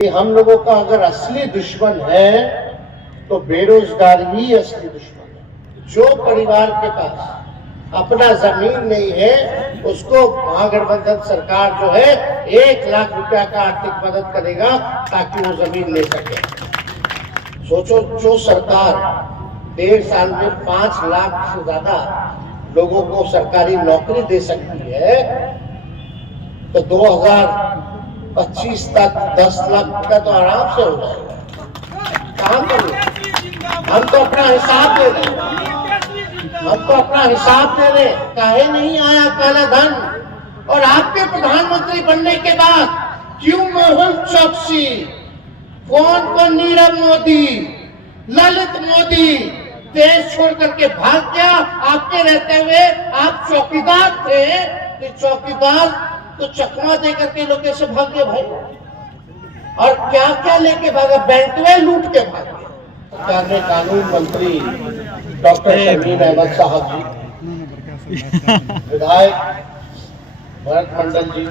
हम लोगों का अगर असली दुश्मन है तो बेरोजगार ही असली दुश्मन है। जो परिवार के पास अपना जमीन नहीं है उसको महागठबंधन सरकार जो है 1 लाख रुपया का आर्थिक मदद करेगा ताकि वो जमीन ले सके। सोचो, जो सरकार 1.5 साल में 5 लाख से ज्यादा लोगों को सरकारी नौकरी दे सकती है तो 2025 तक 10 लाख का तो आराम से हो जाएगा। कहां पर हम तो अपना हिसाब दे रहे, काहे नहीं आया काला धन। और आपके प्रधानमंत्री बनने के बाद क्यों मेहुल चौकसी, कौन नीरव मोदी, ललित मोदी देश छोड़ करके भाग गया। आपके रहते हुए आप चौकीदार थे, कि चौकीदार तो चकमा दे करके लोग कैसे भाग गए भाई। और क्या क्या लेके भागा, बैंकवे लूट के भाग गए। सरकार ने कानून मंत्री डॉक्टर शमीम अहमद साहब जी, विधायक भरत मंडल जी,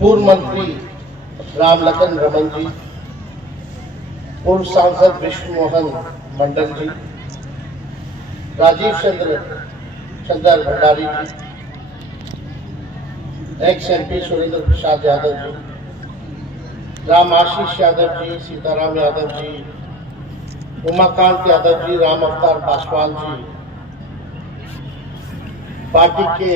पूर्व मंत्री रामलखन रमन जी, पूर्व सांसद विष्णु मोहन मंडल जी, राजीव चंद्र भंडारी जी, एक्स MP सुरेंद्र प्रसाद यादव जी, राम आशीष यादव जी, सीताराम यादव जी, उमाकांत यादव जी, राम अवतार पासवान जी, पार्टी के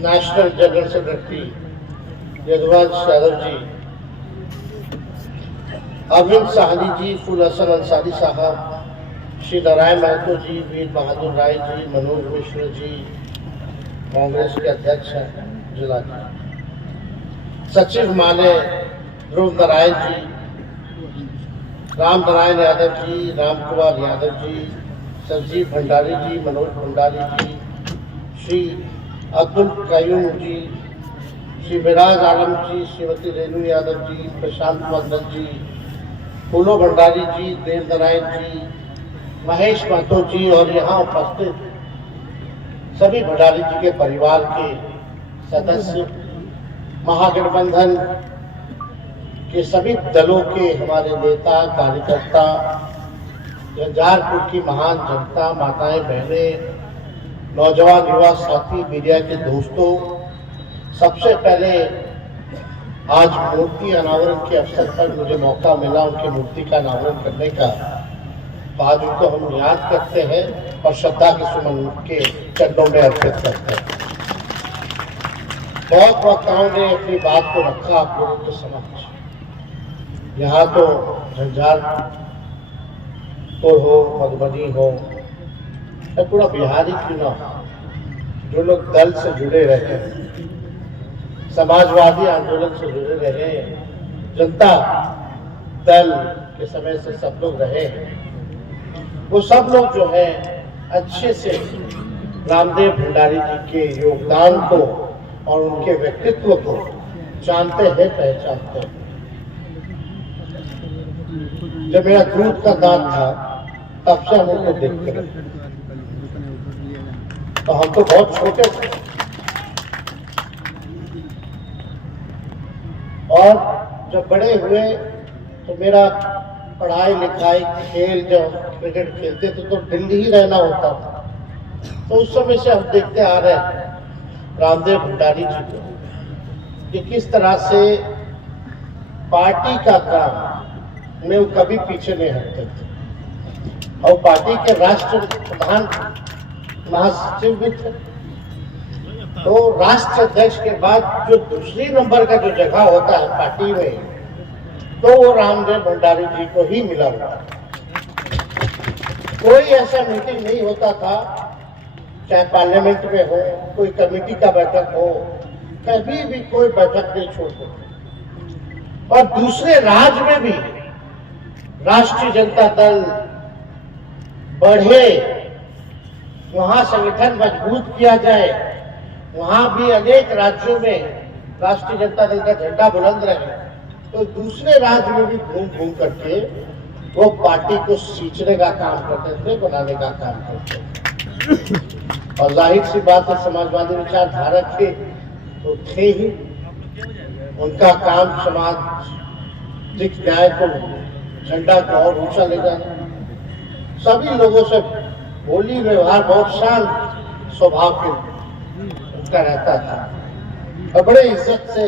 नेशनल जनरल सेक्रेटरी यदुवंश यादव जी, अरविंद साहनी जी, फूल हसन अंसारी साहब, श्री नारायण महतो जी, वीर बहादुर राय जी, मनोज मिश्र जी, कांग्रेस के अध्यक्ष हैं जिला जी, सचिव माले ध्रुव नारायण जी, राम नारायण यादव जी, राम कुमार यादव जी, संजीव भंडारी जी, मनोज भंडारी जी, श्री अब्दुल कयूम जी, श्री मिराज आलम जी, श्रीमती रेणु यादव जी, प्रशांत मंडल जी, फूलो भंडारी जी, देव नारायण जी, महेश महतो जी और यहाँ उपस्थित सभी भंडारी जी के परिवार के सदस्य, महागठबंधन के सभी दलों के हमारे नेता कार्यकर्ता, झंझारपुर की महान जनता, माताएं बहनें, नौजवान युवा साथी, मीडिया के दोस्तों, सबसे पहले आज मूर्ति अनावरण के अवसर पर मुझे मौका मिला उनकी मूर्ति का अनावरण करने का। तो आज उनको हम याद करते हैं और श्रद्धा के सुमन उनके चरणों में अर्पित करते हैं। बहुत वक्ताओं ने अपनी बात को रखा आप लोगों के समक्ष। यहाँ तो झंझारपुर हो, मधुबनी हो, या पूरा बिहार ही क्यों ना हो, जो लोग दल से जुड़े रहे, समाजवादी आंदोलन से जुड़े रहे, जनता दल के समय से सब लोग रहे, वो सब लोग जो है अच्छे से रामदेव भंडारी जी के योगदान को और उनके व्यक्तित्व को जानते हैं, पहचानते हैं। जब मेरा दूध का दान था तब से हम उनको देखते रहे, तो हम तो बहुत छोटे थे और जब बड़े हुए तो मेरा पढ़ाई लिखाई, खेल, जब क्रिकेट खेलते थे तो दिल्ली ही रहना होता था। तो उस समय से हम देखते आ रहे हैं रामदेव भंडारी जी को कि किस तरह से पार्टी का काम में वो कभी पीछे नहीं हटते थे और पार्टी के राष्ट्र प्रधान महासचिव भी थे। तो राष्ट्र अध्यक्ष के बाद जो दूसरी नंबर का जो जगह होता है पार्टी में, तो वो रामदेव भंडारी जी को ही मिला हुआ। कोई ऐसा मीटिंग नहीं होता था, चाहे पार्लियामेंट में हो, कोई कमेटी का बैठक हो, कभी भी कोई बैठक नहीं छोड़ते। और दूसरे राज्य में भी राष्ट्रीय जनता दल बढ़े, वहां संगठन मजबूत किया जाए, वहां भी अनेक राज्यों में राष्ट्रीय जनता दल का झंडा बुलंद रहे, तो दूसरे राज्य में भी घूम घूम करके वो पार्टी को सींचने का काम करते थे, बनाने का काम करते थे। और जाहिर सी बात है, समाजवादी विचारधारा के तो थे ही। उनका काम सामाजिक न्याय को, झंडा को और ऊंचा ले जाना। सभी लोगों से बोली व्यवहार बहुत शांत स्वभाव के उनका रहता था और बड़े इज्जत से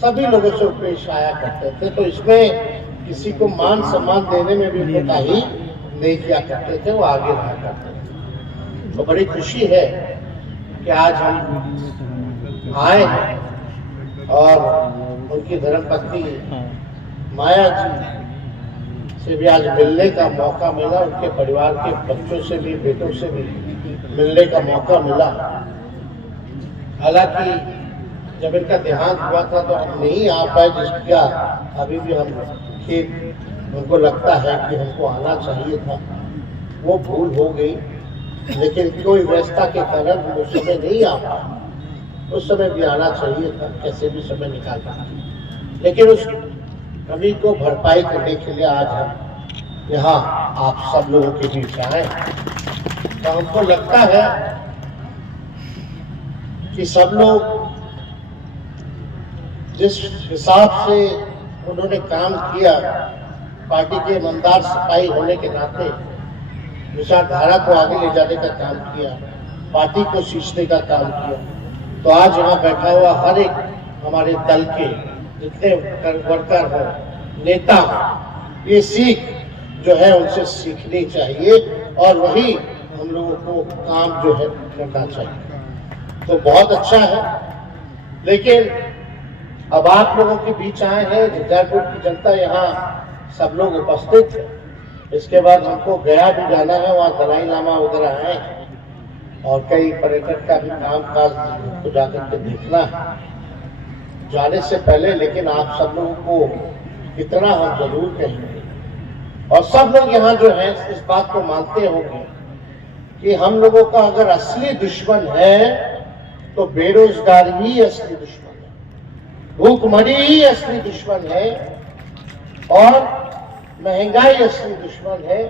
सभी लोगों से पेश आया करते थे। तो इसमें किसी को मान सम्मान देने में भी उनका ही नहीं किया करते थे, वो आगे रहा करते थे। तो बड़ी खुशी है कि आज हम आए और उनकी धर्मपत्नी माया जी से भी आज मिलने का मौका मिला, उनके परिवार के बच्चों से भी, बेटों से भी मिलने का मौका मिला। हालांकि जब इनका देहांत हुआ था तो हम नहीं आ पाए, जिसका अभी भी हम उनको लगता है कि हमको आना चाहिए था, वो भूल हो गई। लेकिन कोई व्यवस्था के कारण हम उस समय नहीं आ पाए। उस समय भी आना चाहिए था, कैसे भी समय निकालना। लेकिन उस कमी को भरपाई करने के लिए आज हम यहाँ आप सब लोगों के बीच आए। तो हमको लगता है कि सब लोग जिस हिसाब से उन्होंने काम किया, पार्टी के ईमानदार सिपाही होने के नाते विचारधारा को आगे ले जाने का काम किया, पार्टी को सींचने का काम किया। तो आज यहाँ बैठा हुआ हर एक हमारे दल के जितने वर्कर हो, नेता, ये सीख जो है उनसे सीखनी चाहिए और वही हम लोगों को काम जो है करना चाहिए। तो बहुत अच्छा है। लेकिन अब आप लोगों के बीच आए हैं, जयपुर की जनता यहाँ सब लोग उपस्थित है। इसके बाद हमको गया भी जाना है, वहाँ दलाई लामा वगैरह आए हैं और कई पर्यटन का भी काम काज को जाकर के देखना है। जाने से पहले लेकिन आप सब लोगों को इतना हम जरूर कहेंगे और सब लोग यहाँ जो है इस बात को मानते होंगे कि हम लोगों का अगर असली दुश्मन है तो बेरोजगारी ही असली दुश्मन है, भूखमरी ही असली दुश्मन है और महंगाई असली दुश्मन है।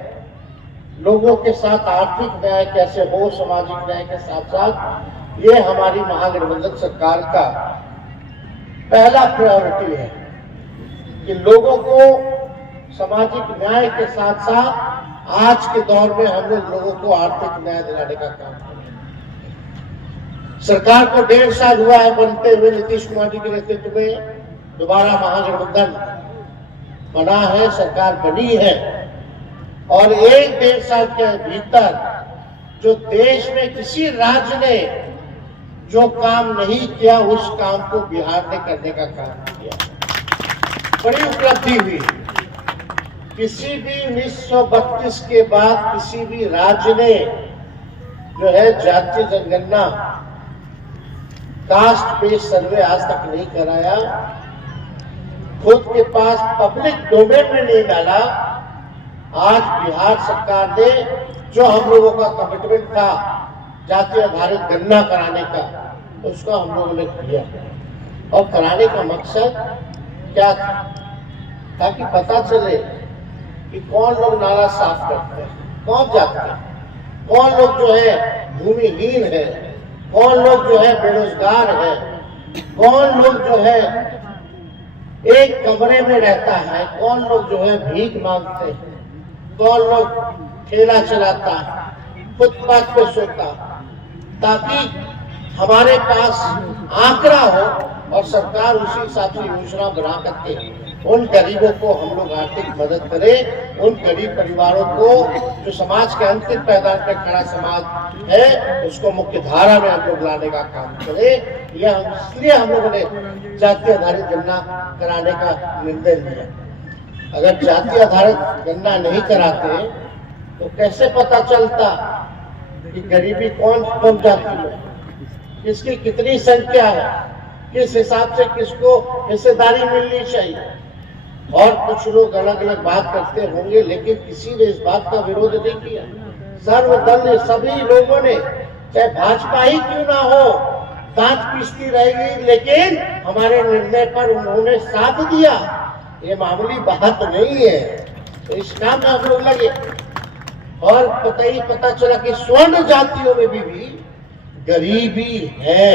लोगों के साथ आर्थिक न्याय कैसे हो, सामाजिक न्याय के साथ साथ ये हमारी महागठबंधन सरकार का पहला प्रायोरिटी है कि लोगों को सामाजिक न्याय के साथ साथ आज के दौर में हम लोगों को आर्थिक न्याय दिलाने का काम करें। सरकार को 1.5 साल हुआ है बनते हुए, नीतीश कुमार जी के नेतृत्व में दोबारा महागठबंधन बना है, सरकार बनी है और 1-1.5 साल के भीतर जो देश में किसी राज्य ने जो काम नहीं किया उस काम को बिहार ने करने का काम किया। बड़ी उपलब्धि हुई। किसी भी 1932 के बाद किसी भी राज्य ने जो है जातीय जनगणना, कास्ट बेस्ड सर्वे आज तक नहीं कराया, खुद के पास पब्लिक डोमेन में नहीं डाला। आज बिहार सरकार ने जो हम लोगों का कमिटमेंट था जाति आधारित गणना कराने का, उसको हम लोगों ने किया और कराने का मकसद क्या था? ताकि पता चले कि कौन लोग नाला साफ करते हैं, कौन जाते हैं, कौन लोग जो है भूमिहीन है, कौन लोग जो है बेरोजगार है, कौन लोग जो है एक कमरे में रहता है, कौन लोग जो है भीख मांगते हैं, कौन लोग ठेला चलाता है, फुटपाथ पे सोता, ताकि हमारे पास आंकड़ा हो और सरकार उसी हिसाब से योजना बना करके उन गरीबों को हम लोग आर्थिक मदद करें। उन गरीब परिवारों को जो समाज के अंतिम पैदान पर खड़ा समाज है उसको मुख्य धारा में हम लोग लाने का काम करें। यह इसलिए हम लोगों ने जाति आधारित गणना कराने का निर्णय लिया। अगर जाति आधारित गणना नहीं कराते तो कैसे पता चलता कि गरीबी कौन कौन जाति में, किसकी कितनी संख्या है, किस हिसाब से किसको हिस्सेदारी मिलनी चाहिए। और कुछ लोग अलग अलग बात करते होंगे लेकिन किसी ने इस बात का विरोध नहीं किया। सर्वदल ने, सभी लोगों ने, चाहे भाजपा ही क्यों ना हो, दांत पीसती रहेगी लेकिन हमारे निर्णय पर उन्होंने साथ दिया। ये मामूली बात नहीं है। तो इस काम में हम लोग लगे और पता चला कि स्वर्ण जातियों में भी गरीबी है।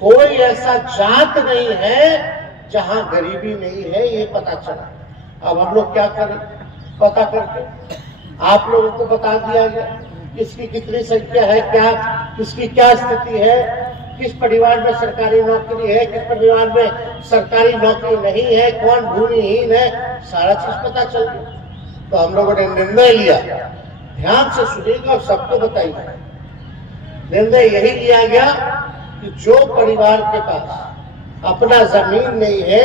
कोई ऐसा जात नहीं है जहां गरीबी नहीं है, ये पता चला। अब हम लोग क्या करें? पता करके आप लोगों को बता दिया गया किसकी कितनी संख्या है, क्या किसकी क्या स्थिति है, किस परिवार में सरकारी नौकरी है, किस परिवार में सरकारी नौकरी नहीं है, कौन भूमिहीन है, सारा चीज पता चल गया। तो हम लोगों ने निर्णय लिया, ध्यान से सुनिएगा और सबको बताइए। निर्णय यही लिया गया कि जो परिवार के पास अपना जमीन नहीं है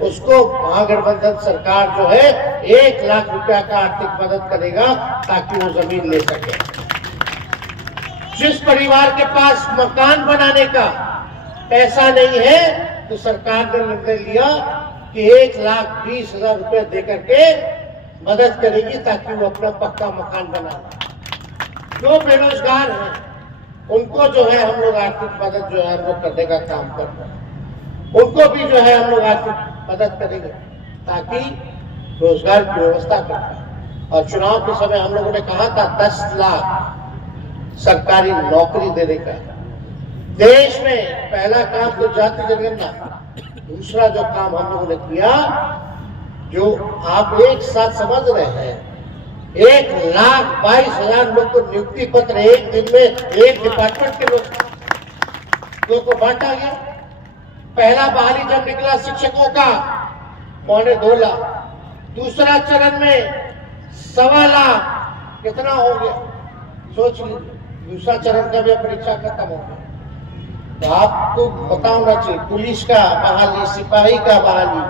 उसको महागठबंधन सरकार जो है 1 लाख रुपया का आर्थिक मदद करेगा ताकि वो जमीन ले सके। जिस परिवार के पास मकान बनाने का पैसा नहीं है तो सरकार ने निर्णय लिया कि 1,20,000 रुपए देकर के मदद करेगी ताकि वो अपना पक्का मकान बना ले। जो बेरोजगार हैं उनको जो है हम लोग आर्थिक मदद जो है हम लोग करने का काम कर रहे हैं, उनको भी जो है हम लोग आर्थिक मदद करेंगे ताकि रोजगार की व्यवस्था कर पाए। और चुनाव के समय हम लोगों ने कहा था 10 लाख सरकारी नौकरी देने का। देश में पहला काम तो जाति जनगणना, दूसरा जो काम हम लोगों ने किया जो आप एक साथ समझ रहे हैं, 1,22,000 लोग को नियुक्ति पत्र एक दिन में एक डिपार्टमेंट के लोगों को बांटा गया। पहला बहाली जब निकला शिक्षकों का 2.25 लाख, दूसरा चरण में 1.25 लाख, कितना हो गया सोच लीजिए। दूसरा चरण का भी परीक्षा खत्म हो गया। तो आपको पता होना चाहिए, पुलिस का बहाली, सिपाही का बहाली,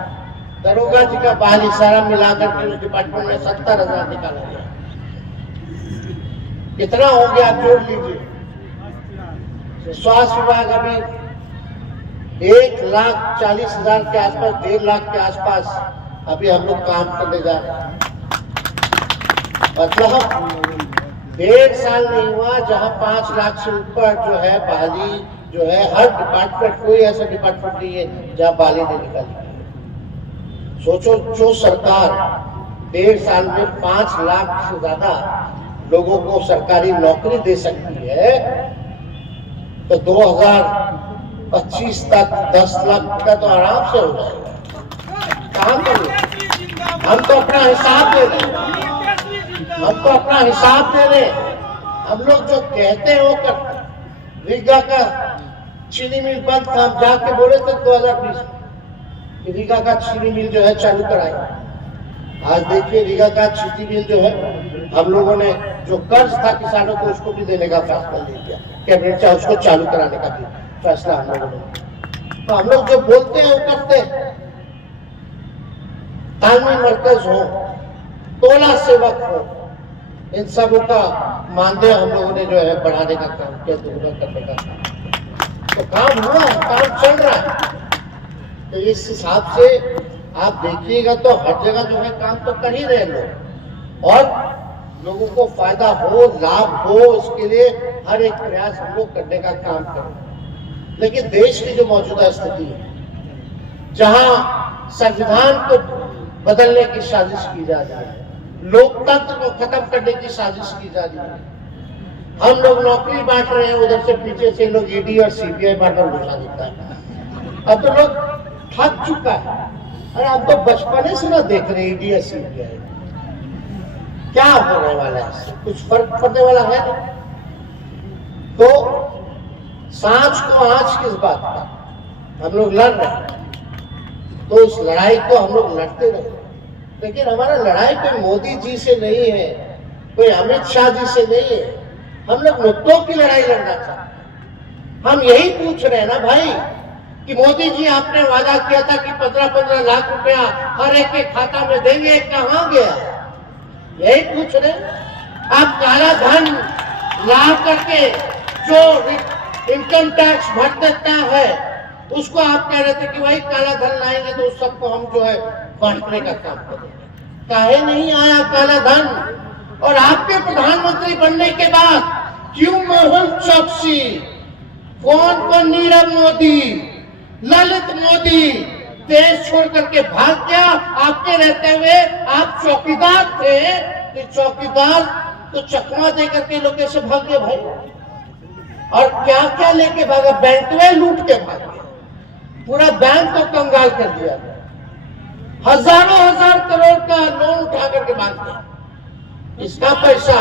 दरोगा जी का बहाली सारा मिलाकर के उस डिपार्टमेंट में 70,000 निकाला गया। कितना हो गया आप जोड़ लीजिए। स्वास्थ्य विभाग अभी 1,40,000 के आसपास, 1.5 लाख के आसपास अभी हम लोग काम करने जा रहे हैं। मतलब 1.5 साल नहीं हुआ जहां 5 लाख से ऊपर जो है बहाली जो है हर डिपार्टमेंट, कोई ऐसा डिपार्टमेंट नहीं है जहां बहाली नहीं निकाली। सोचो, जो सरकार 1.5 साल में 5 लाख से ज्यादा लोगों को सरकारी नौकरी दे सकती है तो 2025 तक 10 लाख का तो आराम से हो जाएगा। काम करिए, हम तो अपना हिसाब दे रहे हैं, हम तो अपना हिसाब दे रहे हैं। हम लोग जो कहते हैं वो करते हैं। रीगा का चीनी मिल बंद था, हम जाके बोले थे 2020 में रीगा का चीनी मिल जो है चालू कराएंगे। आज देखिए रीगा का चीनी मिल जो है हम लोगों ने जो कर्ज था किसानों को उसको भी देने का फैसला ले लिया। कैबिनेट चाहे उसको चालू कराने का भी फैसला हम लोगों ने। तो हम लोग जो बोलते हैं वो करते हैं। तालमेल मरकज हो, टोला सेवक हो, इन सबों का मानदेय हम लोगों ने जो है बढ़ाने का काम किया, दोगुना करने का काम। तो काम हुआ है, काम चल रहा है। तो इस हिसाब से आप देखिएगा तो हर जगह जो है काम तो कर ही रहे लोग, और लोगों को फायदा हो, लाभ हो, इसके लिए हर एक प्रयास हम लोग करने का काम करें। लेकिन देश की जो मौजूदा स्थिति है, जहां संविधान को बदलने की साजिश की जा रही है, लोकतंत्र को खत्म करने की साजिश की जा रही है, हम लोग नौकरी बांट रहे हैं, उधर से पीछे से लोग ईडी और सीबीआई बांटकर घुसा देता है। अब तो लोग थक चुका है। अरे हम तो बचपने से ना देख रहे ईडी और सीबीआई, क्या होने वाला है इससे? कुछ फर्क पड़ने वाला है नहीं। तो सांच को आंच किस बात का? हम लोग लड़ रहे हैं तो इस लड़ाई को हम लोग लड़ते रहे। लेकिन हमारा लड़ाई कोई मोदी जी से नहीं है, कोई अमित शाह जी से नहीं है। हम लोग मुद्दों की लड़ाई लड़ना चाहते हैं। हम यही पूछ रहे हैं ना भाई कि मोदी जी आपने वादा किया था कि 15-15 लाख रुपया हर एक के खाता में देंगे, कहां गया? यही पूछ रहे। आप काला धन ला करके जो इनकम टैक्स भर देता है उसको आप कह रहे थे कि भाई काला धन लाएंगे तो उस सबको हम जो है बांटने का काम करेंगे। काहे नहीं आया काला धन? और आपके प्रधानमंत्री बनने के बाद क्यों मेहुल चौकसी, कौन नीरव मोदी, ललित मोदी देश छोड़ करके भाग गया? आपके रहते हुए आप चौकीदार थे, तो चौकीदार तो चकमा दे करके लोग कैसे भाग गए भाई? और क्या क्या लेके भागा? बैंकवे लूट के भाग गए, पूरा बैंक को कंगाल कर दिया, हजारों हजार करोड़ का लोन उठा करके भाग गए। इसका पैसा,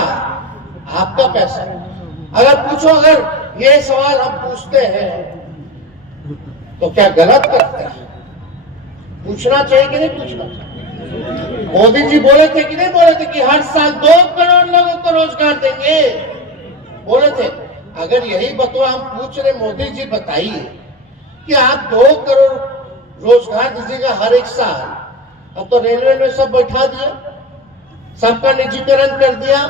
आपका पैसा। अगर पूछो, अगर ये सवाल हम पूछते हैं तो क्या गलत करते हैं? पूछना चाहिए कि नहीं पूछना चाहिए? मोदी जी बोले थे कि नहीं बोले थे कि हर साल 2 करोड़ लोगों को रोजगार देंगे? बोले थे। अगर यही बतवा हम पूछ रहे, मोदी जी बताइए कि आप 2 करोड़ रोजगार दीजिएगा हर एक साल। अब तो रेलवे में सब बैठा दिया, सबका निजीकरण कर दिया,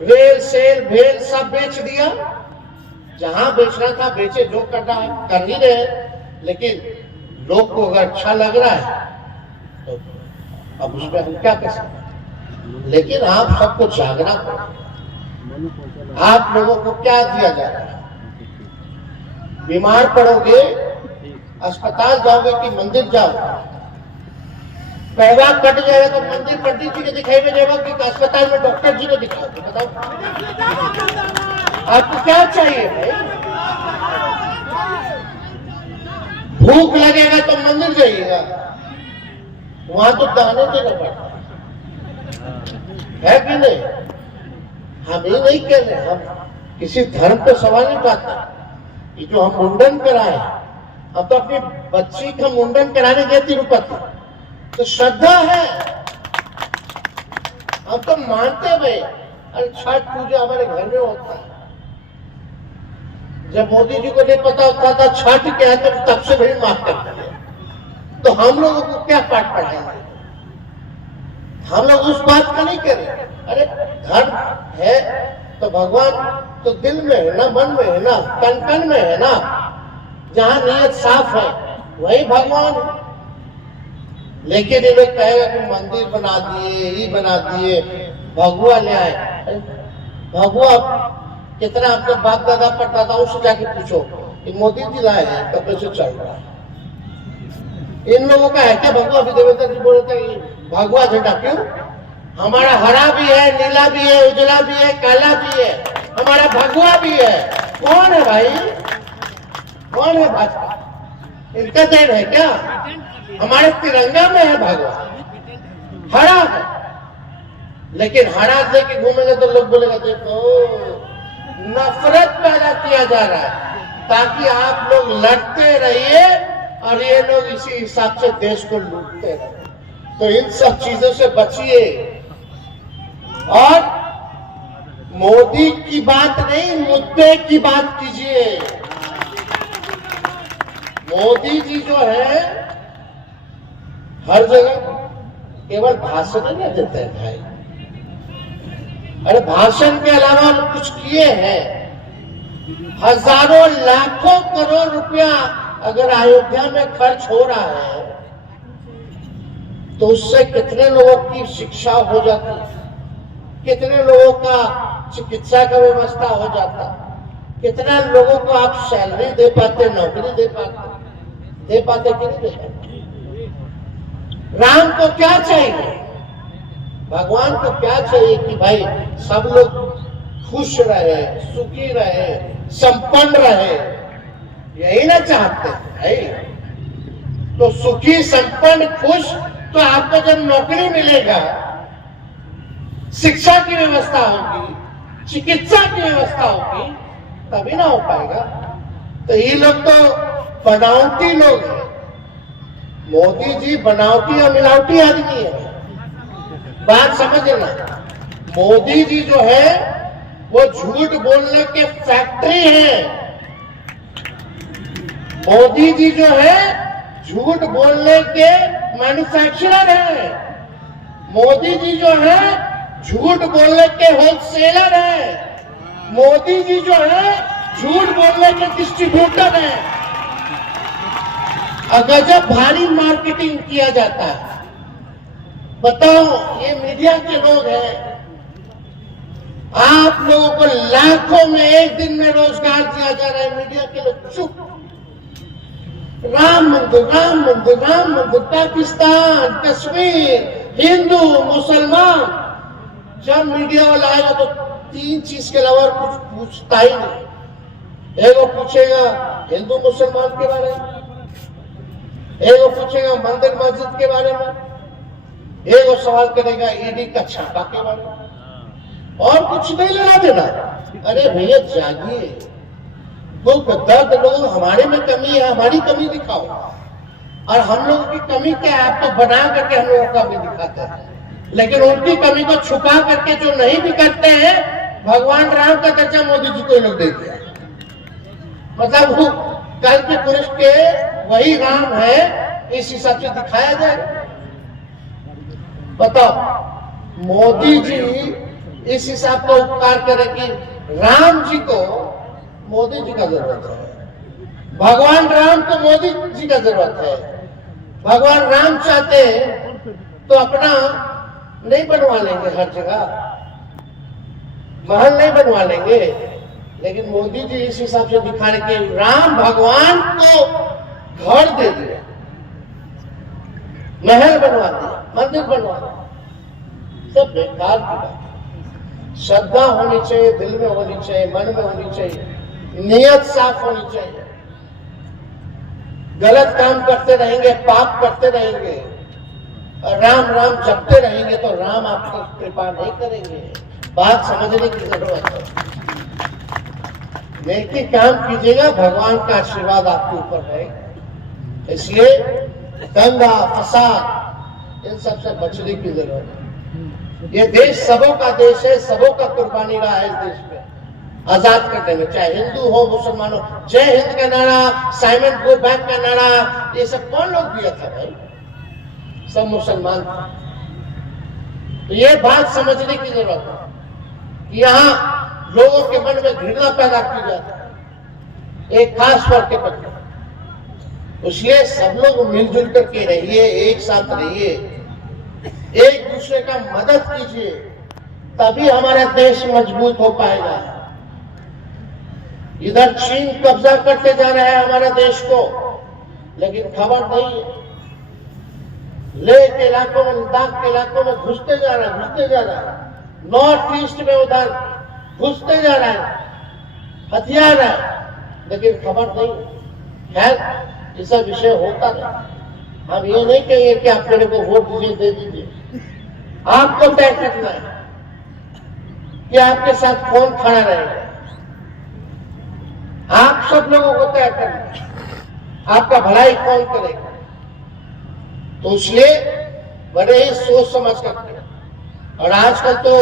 रेल सेल भेल सब बेच दिया। जहां बेचना था बेचे, जो करना है कर ही रहे। लेकिन लोग को अगर अच्छा लग रहा है तो अब उसमें हम क्या कर सकते? लेकिन आप सबको जागना पड़ेगा। आप लोगों को क्या दिया जा रहा है? बीमार पड़ोगे, अस्पताल जाओगे कि मंदिर जाओगे? पैसा कट जाएगा तो मंदिर पंडित जी के दिखाई में जाएगा कि अस्पताल में डॉक्टर जी को दिखाओगे? बताओ आपको क्या चाहिए भाई? भूख लगेगा तो मंदिर जाइएगा, वहां तो दाने देना पड़ता है कि नहीं? हम ये नहीं कह रहे, हम किसी धर्म पे सवाल नहीं पाते। ये जो हम मुंडन कराए, हम तो अपनी बच्ची का मुंडन कराने गए तिरुपति, तो श्रद्धा है, हम तो मानते भाई। अरे छठ पूजा हमारे घर में होता है। जब मोदी जी को नहीं पता होता था छठ क्या है, तो तब से भी माफ करते हैं। तो हम लोगों को क्या पाठ पढ़ाएंगे? हम लोग उस बात को नहीं करें। अरे धर्म है तो भगवान तो दिल में है ना, मन में है ना, कन कन में है ना। जहां नियत साफ है वही भगवान है। लेकिन ये लोग कहेगा कि मंदिर बना दिए, ये बना दिए, भगवा ले आए। भगवा कितना अपने बाप दादा पढ़ता था, उससे जाके पूछो कि मोदी जी लाए हैं तो कैसे चल रहा है। इन लोगों का है क्या भगवा? अभी देवेंद्र जी बोले थे भगवा झंडा क्यों? हमारा हरा भी है, नीला भी है, उजला भी है, काला भी है, हमारा भगवा भी है। कौन है भाई? कौन है भाजपा? इनका देन है क्या? हमारे तिरंगा में है भगवा, हरा है। लेकिन हरा लेके घूमेंगे तो लोग बोलेगा देखो नफरत पैदा किया जा रहा है, ताकि आप लोग लड़ते रहिए और ये लोग इसी हिसाब से देश को लूटते रहे। तो इन सब चीजों से बचिए। और मोदी की बात नहीं, मुद्दे की बात कीजिए। मोदी जी जो है हर जगह केवल भाषण नहीं देते हैं भाई। अरे भाषण के अलावा कुछ किए हैं। हजारों लाखों करोड़ रुपया अगर अयोध्या में खर्च हो रहा है तो उससे कितने लोगों की शिक्षा हो जाती, कितने लोगों का चिकित्सा का व्यवस्था हो जाता, कितने लोगों को आप सैलरी दे पाते, नौकरी दे पाते कि नहीं दे पाते? राम को क्या चाहिए? भगवान को क्या चाहिए कि भाई सब लोग खुश रहे, सुखी रहे, संपन्न रहे। यही ना चाहते भाई। तो सुखी, संपन्न, खुश तो आपको जब नौकरी मिलेगा, शिक्षा की व्यवस्था होगी, चिकित्सा की व्यवस्था होगी, तभी ना हो पाएगा। तो ये लोग तो बनावटी लोग हैं। मोदी जी बनावटी और मिलावटी आदमी है। बात समझना, मोदी जी जो है वो झूठ बोलने के फैक्ट्री है। मोदी जी जो है झूठ बोलने के मैन्युफैक्चरर है। मोदी जी जो है झूठ बोलने के होलसेलर है। मोदी जी जो है झूठ बोलने के डिस्ट्रीब्यूटर है। अगर जब भारी मार्केटिंग किया जाता है, बताओ, ये मीडिया के लोग हैं, आप लोगों को लाखों में एक दिन में रोजगार दिया जा रहा है। मीडिया के लोग चुप। राम मंदिर, राम मंदिर, राम मंदिर, पाकिस्तान, कश्मीर, हिंदू, मुसलमान, जब मीडिया वाला आएगा तो 3 चीज के अलावा कुछ पूछता ही नहीं। एक वो पूछेगा हिंदू मुसलमान के बारे में, एक वो पूछेगा मंदिर मस्जिद के बारे में, एक वो सवाल करेगा ईडी का छापा के बारे में, और कुछ नहीं लेना देना। अरे भैया जागिए, तो दर्द लोग हमारे में कमी है, हमारी कमी दिखाओ, और हम लोगों की कमी क्या है आप तो बना करके हम लोगों का भी दिखाते हैं, लेकिन उनकी कमी को छुपा करके जो नहीं भी करते हैं, भगवान राम का दर्जा मोदी जी को लोग दे दिया। मतलब वो कल के पुरुष के वही राम है, इस हिसाब से दिखाया जाए। बताओ मोदी जी इस हिसाब का उपकार करें कि राम जी को मोदी जी का जरूरत है, भगवान राम को मोदी जी का जरूरत है। भगवान राम चाहते हैं तो अपना नहीं बनवा लेंगे, हर जगह महल नहीं बनवा लेंगे, लेकिन मोदी जी इस हिसाब से दिखा रहे कि राम भगवान को घर दे दिया, महल बनवा दिया, मंदिर बनवा दिया। सब बेकार की बात है। श्रद्धा होनी चाहिए, दिल में होनी चाहिए, मन में होनी चाहिए, नियत साफ होनी चाहिए। गलत काम करते रहेंगे, पाप करते रहेंगे, राम राम जपते रहेंगे तो राम आपको कृपा नहीं करेंगे। बात समझने की जरूरत है। नेकी काम कीजिएगा, भगवान का आशीर्वाद आपके ऊपर रहेगा। इसलिए दंगा फसाद इन सबसे बचने की जरूरत है। ये देश सबों का देश है, सबों का कुर्बानी रहा है इस देश में आजाद करने में, चाहे हिंदू हो मुसलमान हो। जय हिंद का नारा, साइमन गो बैक का नारा, ये सब कौन लोग दिया था भाई? सब मुसलमान थे। तो ये बात समझने की जरूरत है कि यहाँ लोगों के मन में घृणा पैदा की जाती है एक खास वर्ग के प्रति। इसलिए सब लोग मिलजुल करके रहिए, एक साथ रहिए, एक दूसरे का मदद कीजिए, तभी हमारा देश मजबूत हो पाएगा। इधर चीन कब्जा करते जा रहा है हमारे देश को, लेकिन खबर नहीं है। लेह के इलाकों में, लद्दाख के इलाकों में घुसते जा रहा है, नॉर्थ ईस्ट में उधर घुसते जा रहा है, हथियार है, लेकिन खबर नहीं। खैर ऐसा विषय होता नहीं। हम ये नहीं कहेंगे कि आप मेरे को वोट दीजिए, दे दीजिए। आपको तय करना है कि आपके साथ कौन खड़ा रहेगा। आप सब लोगों को तय करना है आपका भलाई कौन करेगा। तो इसलिए बड़े ही सोच समझ करके, और आजकल तो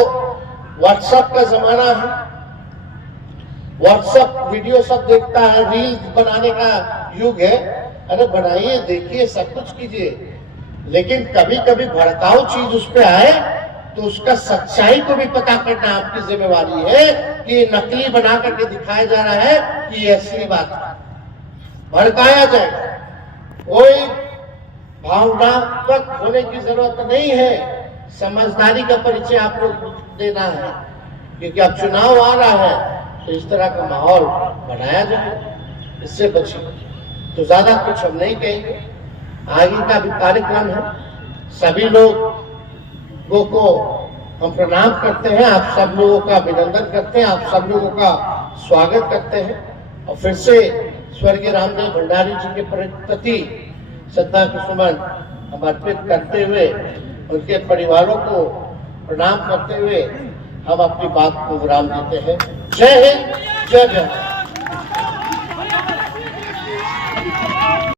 व्हाट्सएप का जमाना है, व्हाट्सएप वीडियो सब देखता है, रील्स बनाने का युग है। अरे बनाइए, देखिए, सब कुछ कीजिए, लेकिन कभी कभी भड़काऊ चीज उस पर आए तो उसका सच्चाई को भी पता करना आपकी जिम्मेवारी है कि नकली बना करके दिखाया जा रहा है कि ये असली बात है। भड़काया जाएगा, कोई भावनात्मक होने की जरूरत नहीं है। समझदारी का परिचय आप लोग देना है, क्योंकि अब चुनाव आ रहा है, तो इस तरह का माहौल बनाया जाए, इससे बचिए। तो ज्यादा कुछ हम नहीं कहेंगे। आगे का भी कार्यक्रम है, सभी लोगों को हम प्रणाम करते हैं, आप सब लोगों का अभिनंदन करते हैं, आप सब लोगों का स्वागत करते हैं, और फिर से स्वर्गीय रामदेव भंडारी जी के प्रति श्रद्धा के सुमन हम अर्पित करते हुए, उनके परिवारों को प्रणाम करते हुए हम अपनी बात को विराम देते हैं। जय हिंद, जय जय।